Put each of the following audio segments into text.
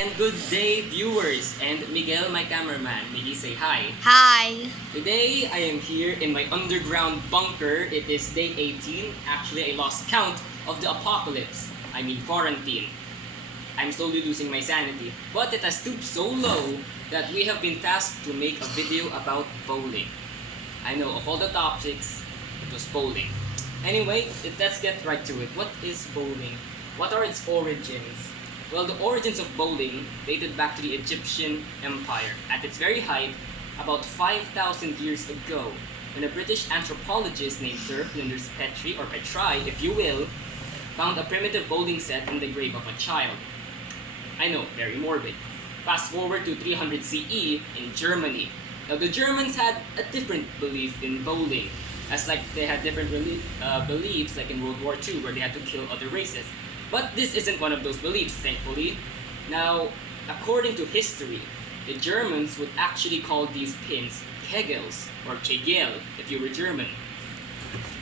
And good day, viewers, and Miguel, my cameraman. May he say hi. Hi. Today, I am here in my underground bunker. It is day 18. Actually, I lost count of the apocalypse. I mean, quarantine. I'm slowly losing my sanity. But it has stooped so low that we have been tasked to make a video about bowling. I know, of all the topics, it was bowling. Anyway, let's get right to it. What is bowling? What are its origins? Well, the origins of bowling dated back to the Egyptian Empire. At its very height, about 5,000 years ago, when a British anthropologist named Sir Flinders Petrie, or Petrie, if you will, found a primitive bowling set in the grave of a child. I know, very morbid. Fast forward to 300 CE in Germany. Now, the Germans had a different belief in bowling, as like they had different beliefs, like in World War II, where they had to kill other races. But this isn't one of those beliefs, thankfully. Now, according to history, the Germans would actually call these pins kegels, or kegel, if you were German.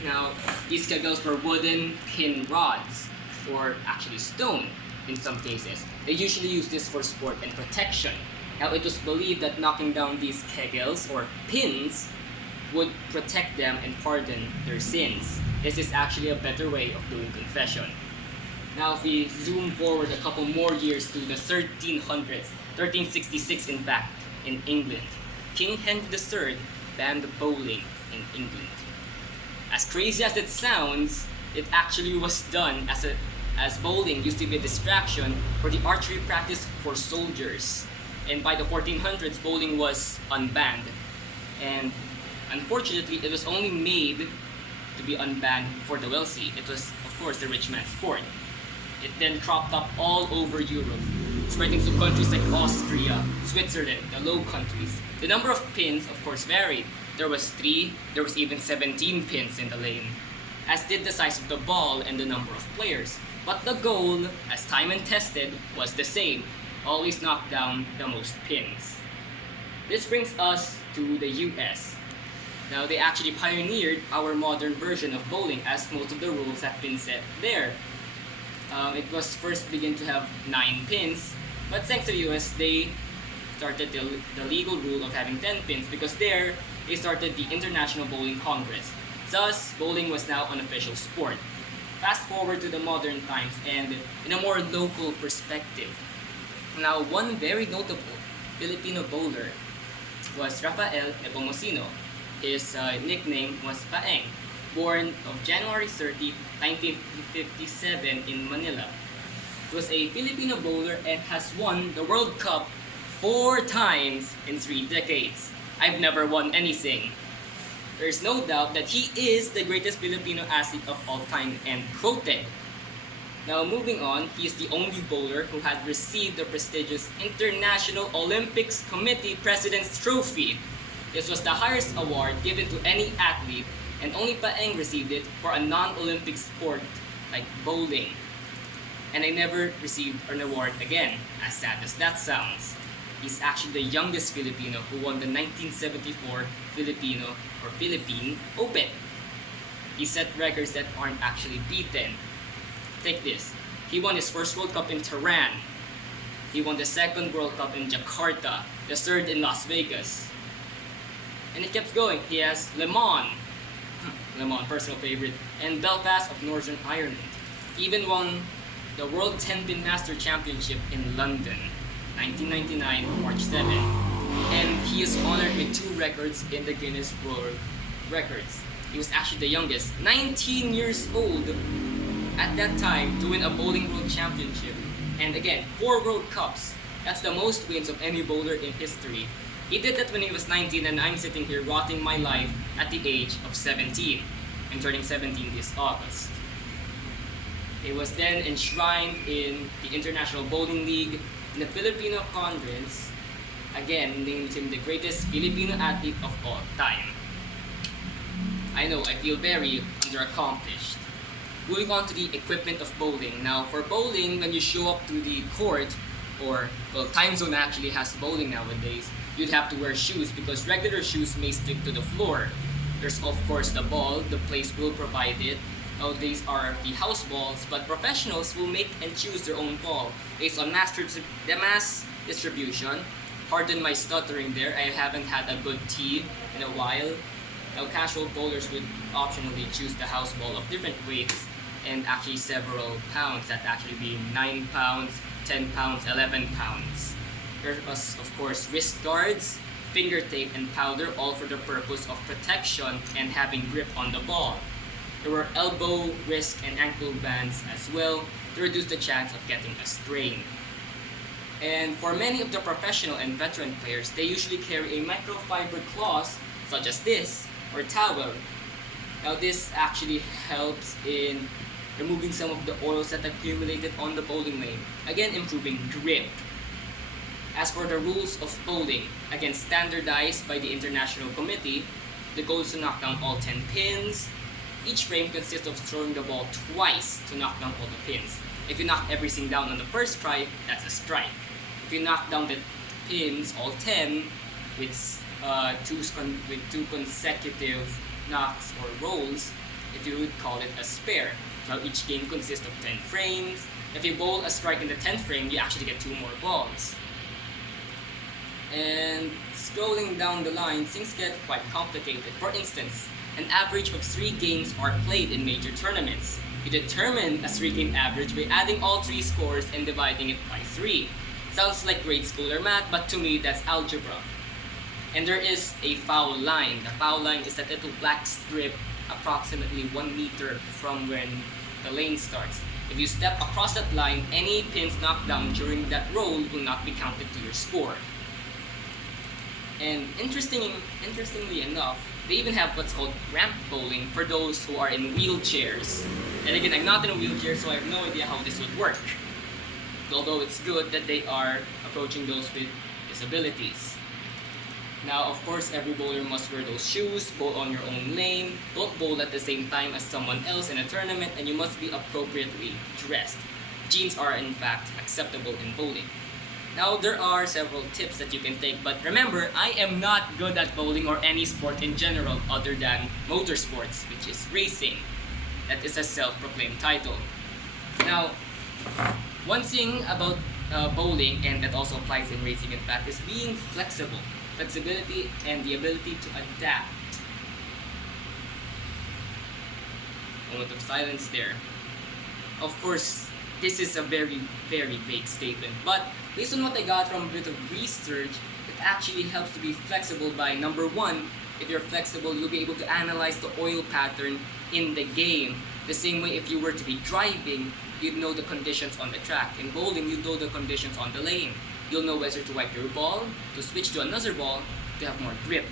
Now, these kegels were wooden pin rods, or actually stone in some cases. They usually use this for sport and protection. Now, it was believed that knocking down these kegels, or pins, would protect them and pardon their sins. This is actually a better way of doing confession. Now, if we zoom forward a couple more years to the 1300s, 1366 in fact, in England, King Henry III banned bowling in England. As crazy as it sounds, it actually was done as bowling used to be a distraction for the archery practice for soldiers. And by the 1400s, bowling was unbanned. And unfortunately, it was only made to be unbanned for the wealthy. It was, of course, the rich man's sport. It then cropped up all over Europe, spreading to countries like Austria, Switzerland, the Low Countries. The number of pins, of course, varied. There was 3, there was even 17 pins in the lane, as did the size of the ball and the number of players. But the goal, as time and tested, was the same: always knock down the most pins. This brings us to the US. Now, they actually pioneered our modern version of bowling, as most of the rules have been set there. It was first begun to have 9 pins, but thanks to the US, they started the legal rule of having 10 pins, because there they started the International Bowling Congress. Thus, bowling was now an official sport. Fast forward to the modern times and in a more local perspective. Now, one very notable Filipino bowler was Rafael Nepomuceno. His nickname was Paeng, born of January 30, 1957 in Manila. He was a Filipino bowler and has won the World Cup 4 times in 3 decades. I've never won anything. There's no doubt that he is the greatest Filipino athlete of all time, and quoted. Now, moving on, he is the only bowler who had received the prestigious International Olympics Committee President's Trophy. This was the highest award given to any athlete, and only Paeng received it for a non-Olympic sport like bowling. And I never received an award again, as sad as that sounds. He's actually the youngest Filipino who won the 1974 Philippine Open. He set records that aren't actually beaten. Take this. He won his first World Cup in Tehran. He won the second World Cup in Jakarta, the third in Las Vegas. And it keeps going. He has Le Mans, personal favorite, and Belfast of Northern Ireland. Even won the World 10-Pin Master Championship in London, 1999, March 7. And he is honored with 2 records in the Guinness World Records. He was actually the youngest, 19 years old at that time, to win a bowling world championship. And again, 4 World Cups. That's the most wins of any bowler in history. He did that when he was 19, and I'm sitting here rotting my life at the age of 17. I'm turning 17 this August. He was then enshrined in the International Bowling League, and the Filipino Congress again named him the greatest Filipino athlete of all time. I know, I feel very underaccomplished. Moving on to the equipment of bowling. Now, for bowling, when you show up to the court, or, well, Time Zone actually has bowling nowadays, you'd have to wear shoes because regular shoes may stick to the floor. There's, of course, the ball. The place will provide it. These are the house balls, but professionals will make and choose their own ball based on the mass distribution. Pardon my stuttering there, I haven't had a good tea in a while. Now, casual bowlers would optionally choose the house ball of different weights and actually several pounds, that actually be 9 pounds, 10 pounds, 11 pounds. There was, of course, wrist guards, finger tape, and powder, all for the purpose of protection and having grip on the ball. There were elbow, wrist, and ankle bands as well to reduce the chance of getting a strain. And for many of the professional and veteran players, they usually carry a microfiber cloth such as this or towel. Now this actually helps in removing some of the oils that accumulated on the bowling lane, again improving grip. As for the rules of bowling, again standardized by the International Committee, the goal is to knock down all 10 pins. Each frame consists of throwing the ball twice to knock down all the pins. If you knock everything down on the first try, that's a strike. If you knock down the pins, all 10, with two consecutive knocks or rolls, you would call it a spare. Now each game consists of 10 frames. If you bowl a strike in the 10th frame, you actually get 2 more balls. And scrolling down the line, things get quite complicated. For instance, an average of 3 games are played in major tournaments. You determine a 3-game average by adding all 3 scores and dividing it by 3. Sounds like grade school or math, but to me that's algebra. And there is a foul line. The foul line is that little black strip approximately 1 meter from when the lane starts. If you step across that line, any pins knocked down during that roll will not be counted to your score. And interestingly enough, they even have what's called ramp bowling for those who are in wheelchairs. And again, I'm not in a wheelchair, so I have no idea how this would work. Although it's good that they are approaching those with disabilities. Now, of course, every bowler must wear those shoes, bowl on your own lane, don't bowl at the same time as someone else in a tournament, and you must be appropriately dressed. Jeans are in fact acceptable in bowling. Now, there are several tips that you can take, but remember, I am not good at bowling or any sport in general other than motorsports, which is racing. That is a self-proclaimed title. Now, one thing about bowling, and that also applies in racing in fact, is being flexible. Flexibility and the ability to adapt. Moment of silence there. Of course, this is a very, very vague statement, but based on what I got from a bit of research, it actually helps to be flexible by number 1, if you're flexible, you'll be able to analyze the oil pattern in the game. The same way if you were to be driving, you'd know the conditions on the track. In bowling, you know the conditions on the lane. You'll know whether to wipe your ball, to switch to another ball, to have more grip.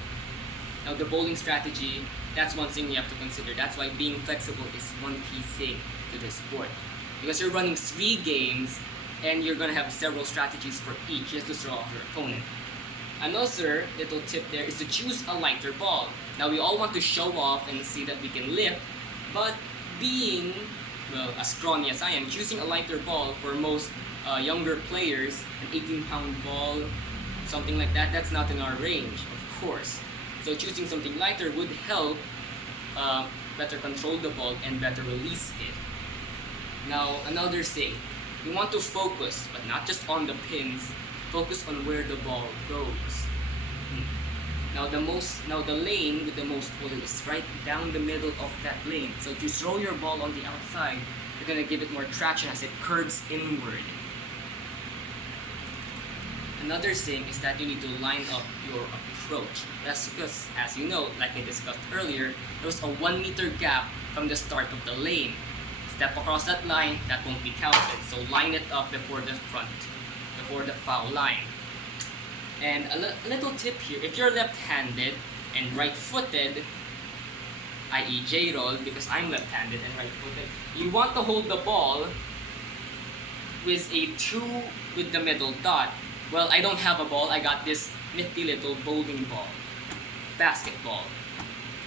Now the bowling strategy, that's one thing you have to consider. That's why being flexible is one key thing to this sport. Because you're running 3 games, and you're going to have several strategies for each just to throw off your opponent. Another little tip there is to choose a lighter ball. Now we all want to show off and see that we can lift, but being, well, as scrawny as I am, choosing a lighter ball for most younger players, an 18-pound ball, something like that, that's not in our range, of course. So choosing something lighter would help better control the ball and better release it. Now, another thing, you want to focus, but not just on the pins, focus on where the ball goes. Now the lane with the most oil is right down the middle of that lane. So if you throw your ball on the outside, you're gonna give it more traction as it curves inward. Another thing is that you need to line up your approach. That's because, as you know, like I discussed earlier, there was a 1 meter gap from the start of the lane. Step across that line, that won't be counted. So line it up before the foul line. And a little tip here, if you're left-handed and right-footed, i.e. J-roll, because I'm left-handed and right-footed, you want to hold the ball with a 2 with the middle dot. Well, I don't have a ball, I got this nifty little bowling ball, basketball.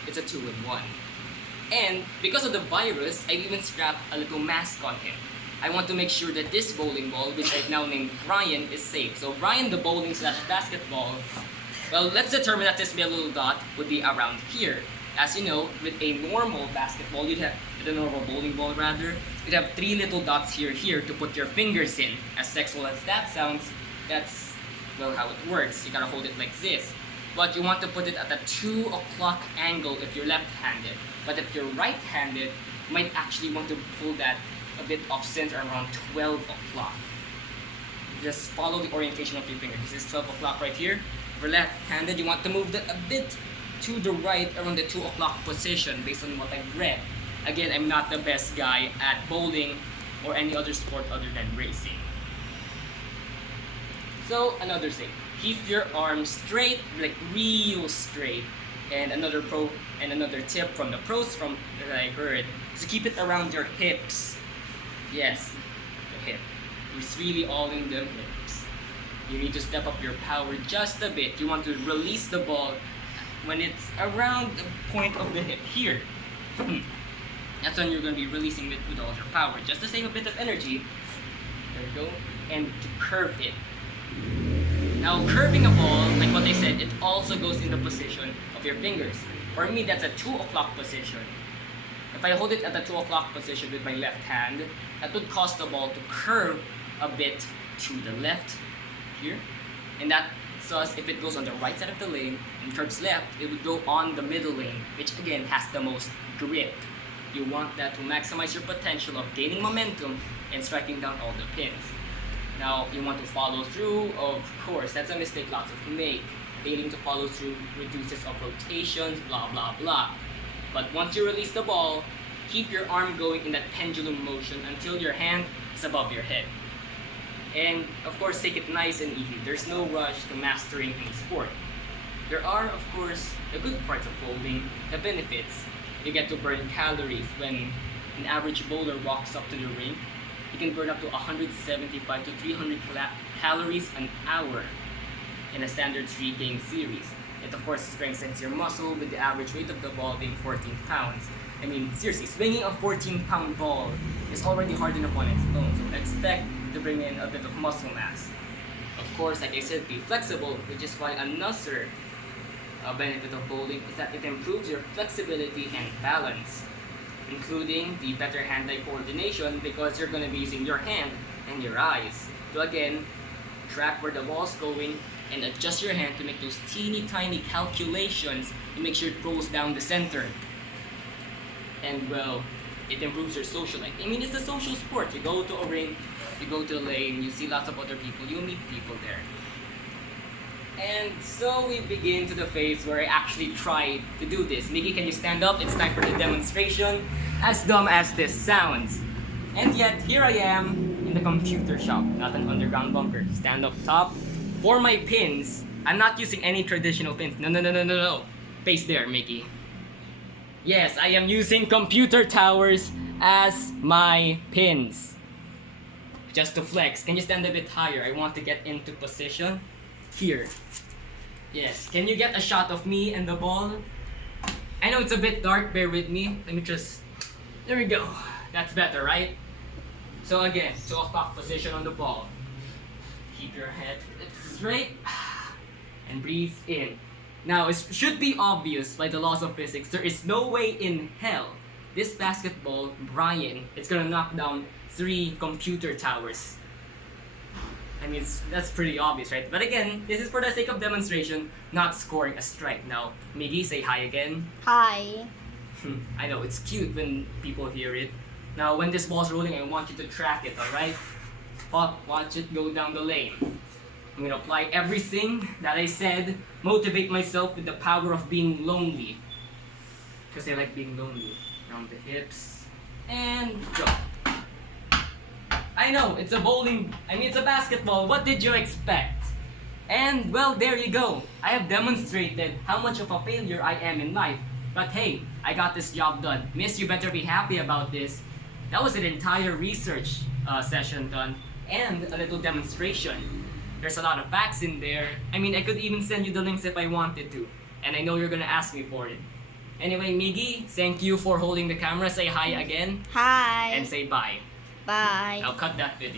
It's a 2-in-1. And because of the virus, I even strapped a little mask on him. I want to make sure that this bowling ball, which I've now named Brian, is safe. So Brian, the bowling / basketball, well, let's determine that this middle dot would be around here. As you know, with a normal basketball, with a normal bowling ball rather, you'd have three little dots here to put your fingers in. As sexual as that sounds, that's, well, how it works. You gotta hold it like this. But you want to put it at a 2 o'clock angle if you're left-handed. But if you're right-handed, you might actually want to pull that a bit off center around 12 o'clock. Just follow the orientation of your finger. This is 12 o'clock right here. If you're left-handed, you want to move that a bit to the right around the 2 o'clock position based on what I've read. Again, I'm not the best guy at bowling or any other sport other than racing. So, another thing. Keep your arms straight, like real straight. And another tip from the pros that I heard is to keep it around your hips. Yes, the hip. It's really all in the hips. You need to step up your power just a bit. You want to release the ball when it's around the point of the hip here. That's when you're going to be releasing it with all your power. Just to save a bit of energy. There we go. And to curve it. Now, curving a ball, like what I said, it also goes in the position of your fingers. For me, that's a 2 o'clock position. If I hold it at the 2 o'clock position with my left hand, that would cause the ball to curve a bit to the left here. And that, so if it goes on the right side of the lane and curves left, it would go on the middle lane, which again has the most grip. You want that to maximize your potential of gaining momentum and striking down all the pins. Now, you want to follow through, of course, that's a mistake lots of make. Failing to follow through reduces of rotations, blah blah blah. But once you release the ball, keep your arm going in that pendulum motion until your hand is above your head. And of course, take it nice and easy. There's no rush to mastering any sport. There are, of course, the good parts of bowling, the benefits. You get to burn calories when an average bowler walks up to the ring. You can burn up to 175 to 300 calories an hour in a standard 3-game series. It of course strengthens your muscle with the average weight of the ball being 14 pounds. I mean, seriously, swinging a 14-pound ball is already hard enough on its own, so expect to bring in a bit of muscle mass. Of course, like I said, be flexible, which is why another benefit of bowling is that it improves your flexibility and balance, including the better hand-eye coordination because you're going to be using your hand and your eyes to again track where the ball's going and adjust your hand to make those teeny tiny calculations to make sure it rolls down the center. And well, it improves your social life. I mean, it's a social sport. You go to a ring, you go to a lane, you see lots of other people, you meet people there. And so we begin to the phase where I actually try to do this. Mickey, can you stand up? It's time for the demonstration. As dumb as this sounds. And yet, here I am in the computer shop, not an underground bunker. Stand up top. For my pins, I'm not using any traditional pins. No. Face there, Mickey. Yes, I am using computer towers as my pins. Just to flex. Can you stand a bit higher? I want to get into position. Here. Yes, can you get a shot of me and the ball? I know it's a bit dark, bear with me. Let me just... There we go. That's better, right? So again, 2 o'clock position on the ball. Keep your head straight and breathe in. Now, it should be obvious by the laws of physics, there is no way in hell this basketball, Brian, it's gonna knock down 3 computer towers. I mean, that's pretty obvious, right? But again, this is for the sake of demonstration, not scoring a strike. Now, Miggy, say hi again. Hi. I know, it's cute when people hear it. Now, when this ball's rolling, I want you to track it, alright? Watch it go down the lane. I'm gonna apply everything that I said, motivate myself with the power of being lonely. Because I like being lonely. Around the hips, and go. I know, it's a basketball. What did you expect? And well, there you go. I have demonstrated how much of a failure I am in life. But hey, I got this job done. Miss, you better be happy about this. That was an entire research session done and a little demonstration. There's a lot of facts in there. I mean, I could even send you the links if I wanted to. And I know you're gonna ask me for it. Anyway, Miggy, thank you for holding the camera. Say hi again. Hi. And say bye. Bye. I'll cut that video.